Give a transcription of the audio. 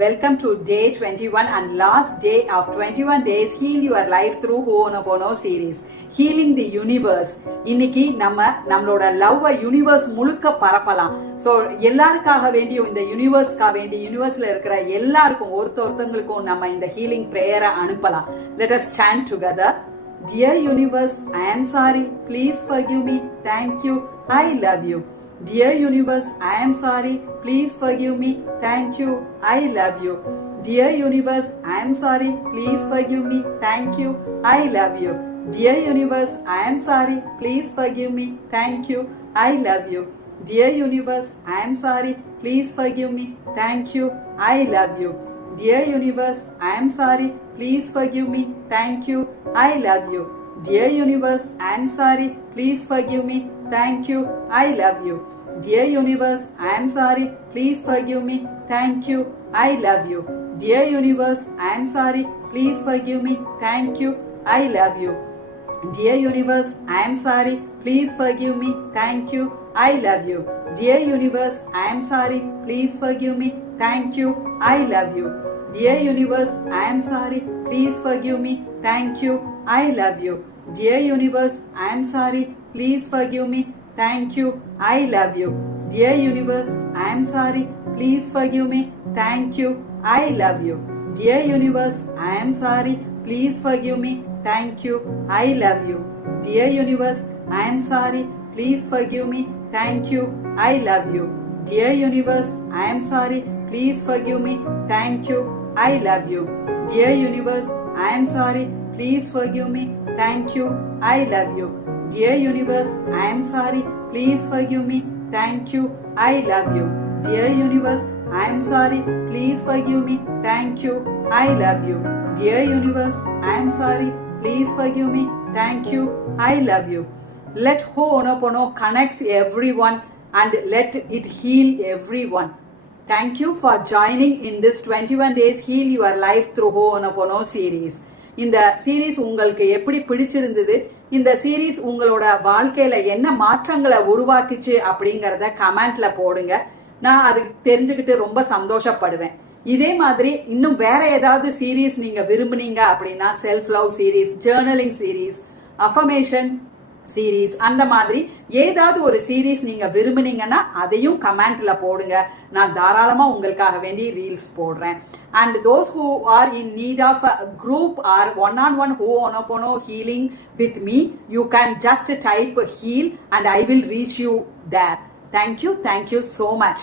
Welcome to day 21 and last day of 21 days Heal Your Life through Ho'onopono series. Healing the universe. இன்னைக்கு நம்மளோட லவ்வை universe முழுக்க பரப்பலாம். So எல்லாருக்காக வேண்டியும் இந்த யூனிவர்ஸ்க்காக வேண்டி யூனிவர்ஸ்ல இருக்கிற எல்லாருக்கும் ஒருத்தவங்களுக்கும் நம்ம இந்த ஹீலிங் ப்ரேயரை அனுப்பலாம். Let us chant together. Dear universe, I am sorry. Please forgive me. Thank you. I love you. Dear universe, I am sorry. Please forgive me. Thank you. I love you. Dear universe, I am sorry. Please forgive me. Thank you. I love you. Dear universe, I am sorry. Please forgive me. Thank you. I love you. Dear universe, I am sorry. Please forgive me. Thank you. I love you. Dear universe, I am sorry. Please forgive me. Thank you. I love you. Dear universe, I am sorry. Please forgive me. Thank you. I love you. Dear universe, I am sorry. Please forgive me. Thank you. I love you. Dear universe, I am sorry. Please forgive me. Thank you. I love you. Dear universe, I am sorry. Please forgive me. Thank you. I love you. Dear universe, I am sorry. Please forgive me. Thank you. I love you. Dear universe, I am sorry. Please forgive me. Thank you. I love you. Dear universe, I am sorry. Please forgive me. Thank you. I love you. Dear universe, I am sorry. Please forgive me. Thank you. I love you. Dear universe, I am sorry. Please forgive me. Thank you. I love you. Dear universe, I am sorry. Please forgive me. Thank you. I love you. Dear universe, I am sorry. Please forgive me. Thank you. I love you. Dear universe, I am sorry. Please forgive me. Thank you. I love you. Dear universe, I am sorry. Please forgive me. Thank you. I love you. Dear universe, I am sorry. Please forgive me. Thank you. I love you. Dear universe, I am sorry. Please forgive me. Thank you. I love you. Let Ho'onopono connects everyone and let it heal everyone. Thank you for joining in this 21 days Heal Your Life through Ho'onopono series. இந்த series உங்களுக்கு எப்படி பிடிச்சிருந்தது, இந்த series உங்களோட வாழ்க்கையில என்ன மாற்றங்களை உருவாக்குச்சு அப்படிங்கறத கமெண்ட்ல போடுங்க. நான் அது தெரிஞ்சுக்கிட்டு ரொம்ப சந்தோஷப்படுவேன். இதே மாதிரி இன்னும் வேற ஏதாவது சீரீஸ் நீங்க விரும்புனீங்க அப்படின்னா self love series, journaling series, affirmation series, அந்த மாதிரி ஏதாவது ஒரு சீரீஸ் நீங்க விரும்புனீங்கன்னா அதையும் கமெண்ட்ல போடுங்க. நான் தாராளமா உங்களுக்காக வேண்டி ரீல்ஸ் போடுறேன். And those who are in need of a group or one-on-one Ho'onopono healing with me, you can just type heal and I will reach you there. Thank you so much.